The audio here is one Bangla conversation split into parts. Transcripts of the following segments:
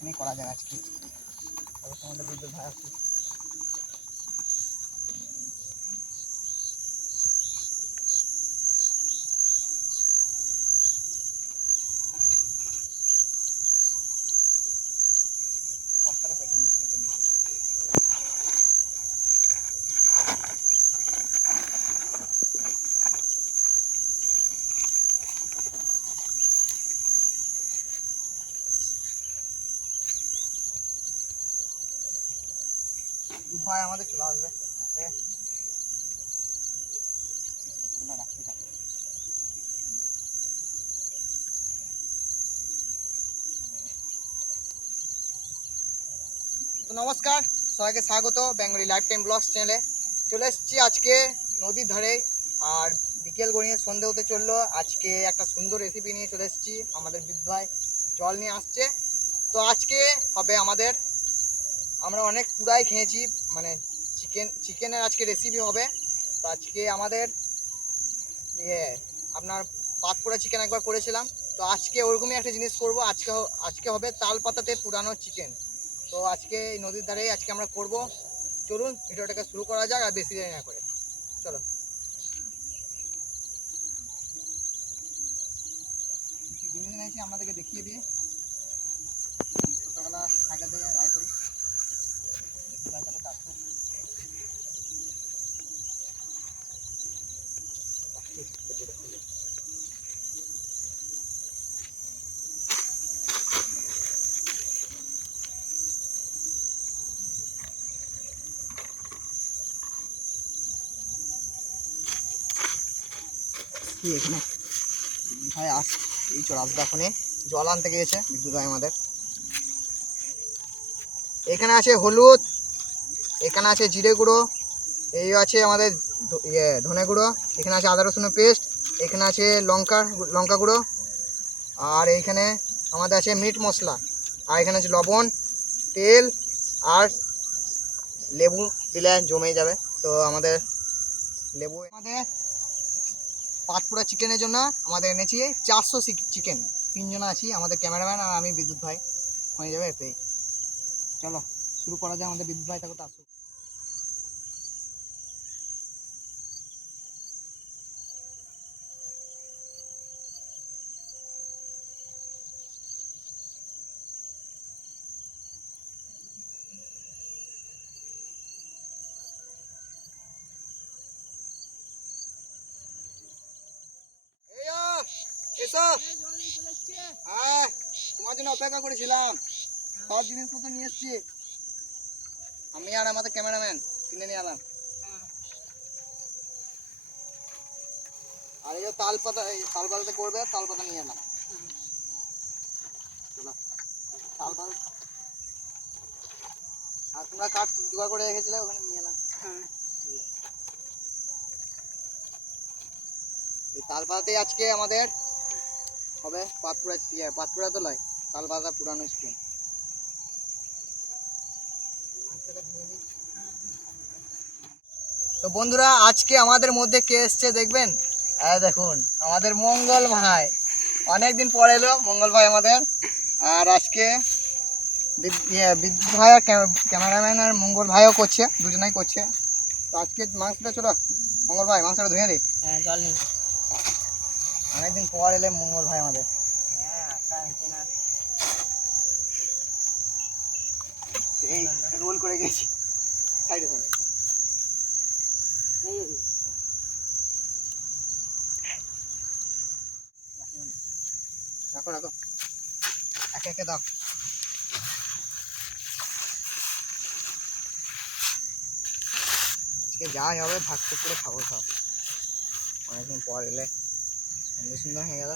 এখানেই করা যায় আজকে। তবে আমাদের বিদ্যুৎ ভাই আসছে। ভাই আমাদের চলে আসবে তো নমস্কার, সবাইকে স্বাগত বেঙ্গলি লাইফ টাইম ব্লগস চ্যানেলে। চলে এসেছি আজকে নদীর ধারে, আর বিকেল গড়িয়ে সন্ধে হতে চললো। আজকে একটা সুন্দর রেসিপি নিয়ে চলে এসেছি। আমাদের বিদ্যুৎ ভাই জল নিয়ে আসছে। তো আজকে হবে আমাদের, আমরা অনেক পুরাই খেয়েছি, মানে চিকেনের আজকে রেসিপি হবে। তো আজকে আমাদের আপনার পাতপোড়া চিকেন একবার করেছিলাম, তো আজকে ওরকমই একটা জিনিস করব। আজকে হবে তাল পাতাতে পুরানো চিকেন। তো আজকে এই নদীর ধারেই আজকে আমরা করব। চলুন ভিডিওটাকে শুরু করা যাক, আর বেশি দেরি না করে চলো। জিনিস নিয়েছি আপনাদেরকে দেখিয়ে দিয়ে ছোটবেলা সাইকেল থেকে রায় করি। এখানে ভাই এই চড়াসদা ফোনে জল আনতে গিয়েছে বিদ্যুৎ ভাই আমাদের। এখানে আছে হলুদ, এখানে আছে জিরে গুঁড়ো, এই আছে আমাদের ধনে গুঁড়ো, এখানে আছে আদা রসুনের পেস্ট, এখানে আছে লঙ্কা গুঁড়ো, আর এইখানে আমাদের আছে মিট মশলা, আর এখানে আছে লবণ, তেল, আর লেবু দিলে জমে যাবে। তো আমাদের লেবু, আমাদের পাতপুরা চিকেনের জন্য আমাদের এনেছি 400 চিকেন। 3 জন আছি, আমাদের ক্যামেরাম্যান আর আমি বিদ্যুৎ ভাই, হয়ে যাবে এতেই। চলো শুরু করা যায়। আমাদের বিদ্যুৎ ভাই তাকে তো আসুক। এসো, হ্যাঁ তোমার জন্য অপেক্ষা করেছিলাম। সব জিনিসপত্র নিয়ে এসছি, আমি আর আমাদের ক্যামেরাম্যান কিনে নিয়ে এলাম। আর এই যে তাল পাতাতে করবে, তাল পাতা নিয়ে এলাম। তাল পাতা আর তোমরা কাঠ জোগাড় করে রেখেছিলে, ওখানে নিয়ে এলাম। এই তাল পাতাতেই আজকে আমাদের হবে পাতপুরা তো নয়, তাল পাতা পুরানো স্কিম। তো বন্ধুরা, আজকে আমাদের মধ্যে কে এসছে দেখবেন? দেখুন আমাদের মঙ্গল ভাই, অনেকদিন পরে এলো মঙ্গল ভাই আমাদের। আর আজকে বিদ্যুৎ ভাই আর ক্যামেরাম্যান আর মঙ্গল ভাইও করছে, দুজনাই করছে। তো আজকে মাংসটা চলো মঙ্গল ভাই, মাংসটা ধুয়ে দিই। জল নিয়ে অনেকদিন পর এলে মঙ্গল ভাই আমাদের। আসা হয়েছে না, এই রোল করে গেছি সাইডে সাইডে। রাখো রাখো, একে একে দাও। আজকে যাই হবে ভাগ করে খাবো সব। অনেকদিন পর এলে সুন্দর সুন্দর হয়ে গেল।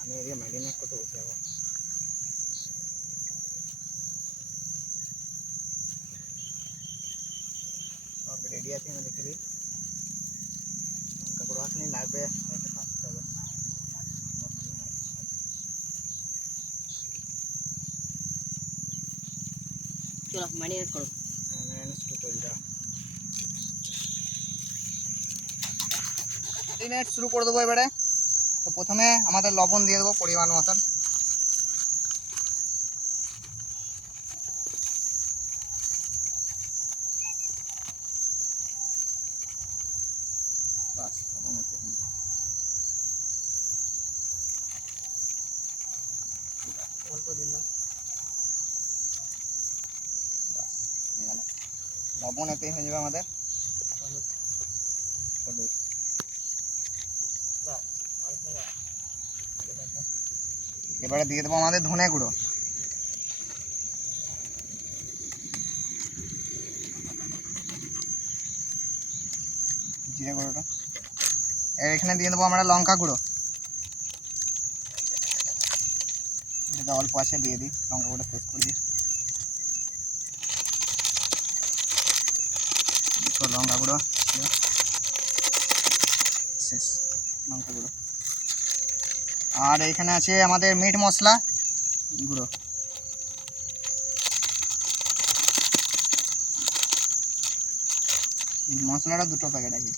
আমি এদিকে ম্যারিনেট করতে বসে যাবো। সব রেডি আছে, আমি দেখে দিই। কাপড় আসনি লাগবে, একটা কাটতে হবে। চলো ম্যারিনেট করো। ম্যারিনেট শুরু করে দাও। ম্যারিনেট শুরু করে দেবো এবারে। তো প্রথমে আমাদের লবণ দিয়ে দেবো পরিমাণ মতন। বাস অল্প দিন না। লবণ এতে হয়ে যাবে আমাদের। হলুদ। হলুদ বাস অল্প বাস। এবারে দিয়ে দেবো আমাদের ধনে গুঁড়ো। জিরে গুঁড়োটা এখানে দিয়ে দেবো আমরা লঙ্কা গুঁড়ো। এটা অল্প আছে দিয়ে দিই, লঙ্কা গুঁড়ো শেষ করে দিই। লঙ্কা গুঁড়ো শেষ, লঙ্কা গুঁড়ো। আর এখানে আছে আমাদের মিট মশলা গুঁড়ো। মশলাটা 2টো প্যাকেট আছে।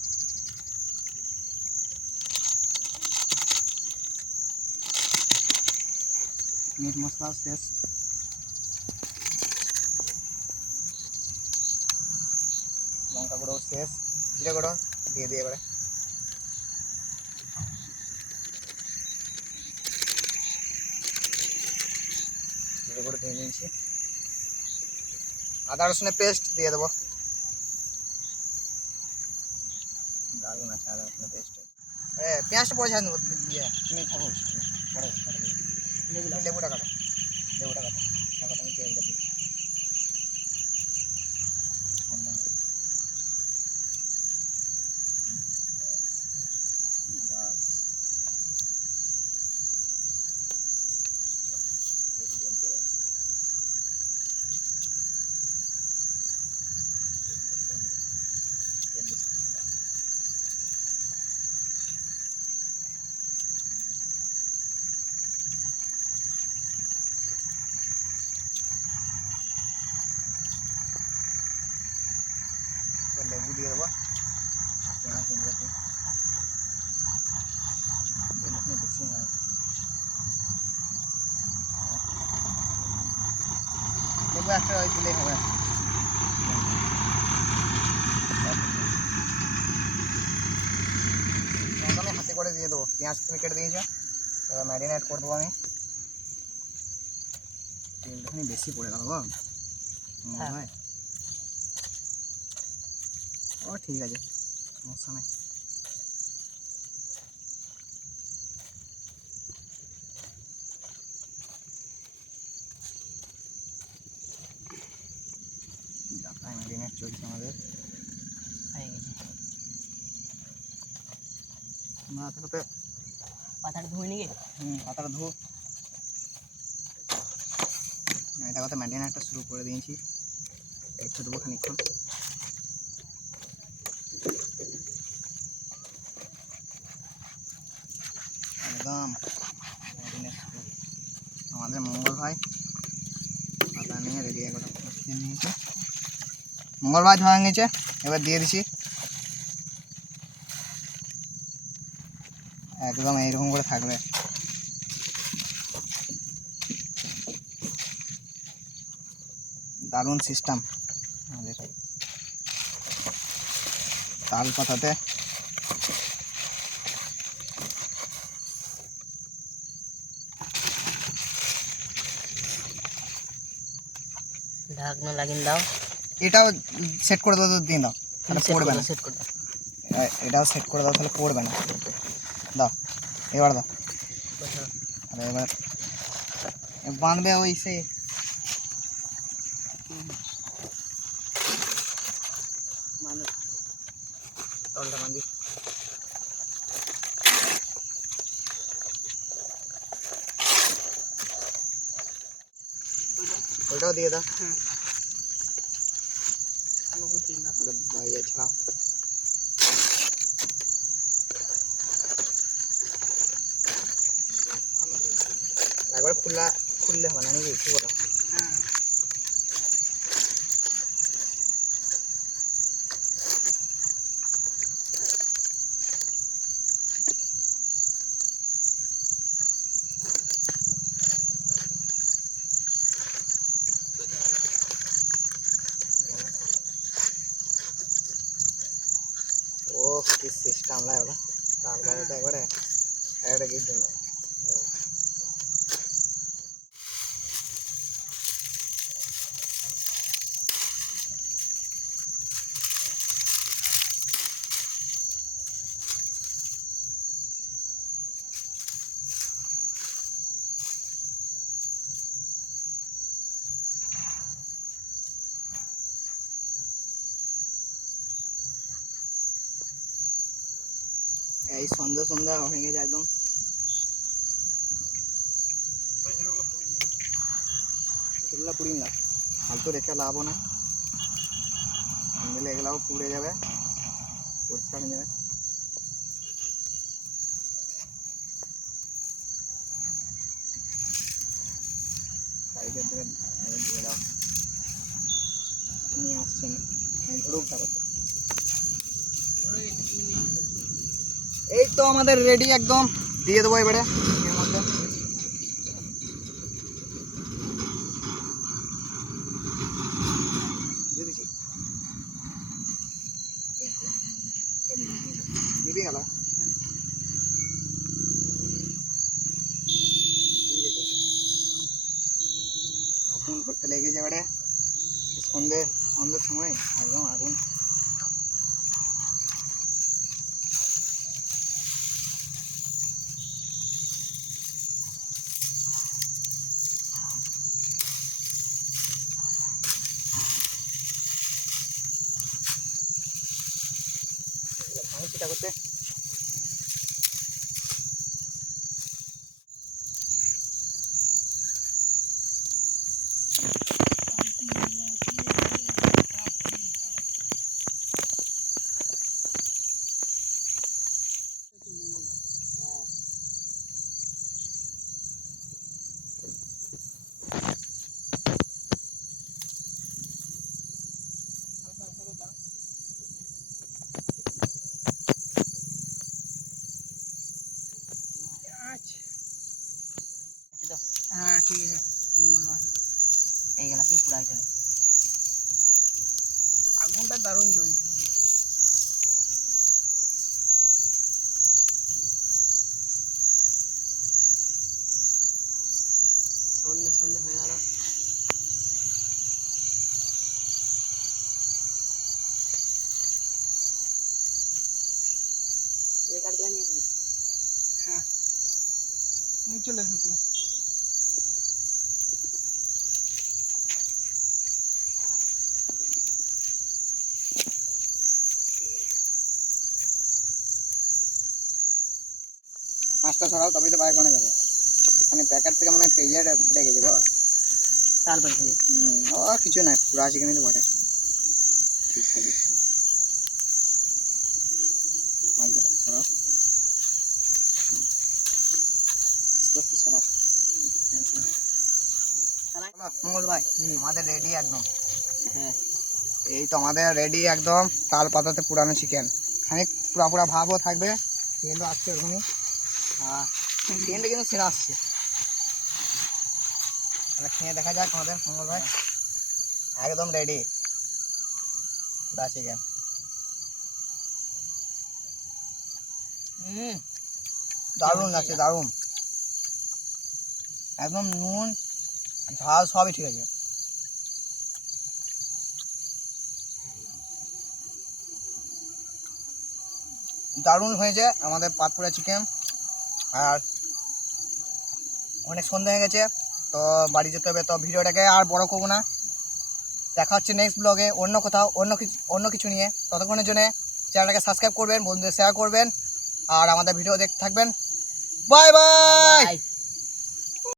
মিট মশলা শেষ। লঙ্কা গুঁড়ো শেষ, জিরে গুঁড়ো দিয়ে দিই এবারে। জিরে গুঁড়ো দিয়ে নিয়েছি। আদা রসুনের পেস্ট দিয়ে দেবো। দারুণ আছে আদা রসুনের পেস্ট। পেঁয়াজটা পরে ছাড় দেবো দিয়ে তুমি খাবো পরে লেবুটা কাটো, লেবুটা কাটো, তারপর আমি তেলটা দিই। লেবু দিয়ে দেবো। বেশি লেবু একটা ওই দিলেই হবে। আমি হাতে করে দিয়ে দেবো। পেঁয়াজ তুমি কেটে দিয়েছো, এবার ম্যারিনেট করে দেবো আমি। তেলটাখানি বেশি পড়ে গেল গো। হ্যাঁ। ও ঠিক আছে, সমস্যা নেই। ম্যারিনেট চলছে আমাদের। হয়ে গেছে। না তাতে পাতাটা ধুয়ে নিয়ে পাতাটা ধো। এটা কথা ম্যারিনেটটা শুরু করে দিয়েছি, একটু দেবো খানিকক্ষণ। একদম আমাদের মঙ্গল ভাই পাতা নিয়ে রেডি একদম নিয়েছে। মঙ্গল ভাই ধোয়া নিয়েছে, এবার দিয়ে দিছি। একদম এইরকম করে থাকবে। দারুণ সিস্টেম আমাদের তাল পাতাতে। ঢাকনা লাগিয়ে দাও। এটাও সেট করে দাও, দিয়ে দাও তাহলে পড়বে না। সেট করে দাও। এটাও সেট করে দাও তাহলে পড়বে না। দাও এবার দাও। তাহলে এবার বাঁধবে ওই সে তলটা বাঁধি। ওইটাও দিয়ে দাও। ইয়ে ছাড়াও। একবার খুললে হবে না নাকি কি বলো? কি সিস্টেম লাই ওটা তার বাবাটা একবারে একটা গিট জন্য এই সন্ধ্যা সন্ধ্যা হয়ে গেছে একদম এগুলো পুড়ি না ফালতু রেখে লাভও না দিলে এগুলাও পুড়ে যাবে পরিষ্কার হয়ে যাবে সাইডের দিকে দিয়ে দাও নিয়ে আসছেন ধরুক তারপর এই তো আমাদের রেডি একদম দিয়ে দেবো এবারে এর মধ্যে নিবি গেল আগুন করতে লেগেছে এবারে সন্ধ্যের সময় একদম আগুন চিটা করতে হ্যাঁ ঠিক আছে এইগুলা কি পুরাইতে হবে আগুনটা দারুণ জ্বলছে সন্ধ্যে সন্ধ্যে হয়ে গেল এই কাঠগুলো নিয়ে হ্যাঁ নিয়ে চলে এসো তুমি মাছটা ছড়াও তবেই তো বাইক বানা যাবে মানে প্যাকেট থেকে মনে হয় ফেজিয়াটা ফেটে গেছে বাবা তারপর থেকে ও কিছু নাই পুরো চিকেনই তো বটে ঠিক আছে ছড়াও ছড়াও মঙ্গল ভাই আমাদের রেডি একদম হ্যাঁ এই তো আমাদের রেডি একদম তাল পাতাতে পুরানো চিকেন খানিক পুরা পুরা ভাবও থাকবে তেলও আসছে ওখানে হ্যাঁ চিকেনটা কিন্তু সেরা আসছে তাহলে খেয়ে দেখা যাক আমাদের মঙ্গল ভাই একদম রেডি পুরা চিকেন দারুণ লাগছে দারুণ একদম নুন ঝাল সবই ঠিক আছে দারুণ হয়েছে আমাদের পাতপুরা চিকেন আর অনেক সন্ধ্যা হয়ে গেছে তো বাড়ি যেতে হবে তো ভিডিওটাকে আর বড় করবো না দেখা হচ্ছে নেক্সট ব্লগে অন্য কোথাও অন্য কিছু নিয়ে ততক্ষণের জন্য চ্যানেলটাকে সাবস্ক্রাইব করবেন বন্ধুদের শেয়ার করবেন আর আমাদের ভিডিও দেখতে থাকবেন বাই বাই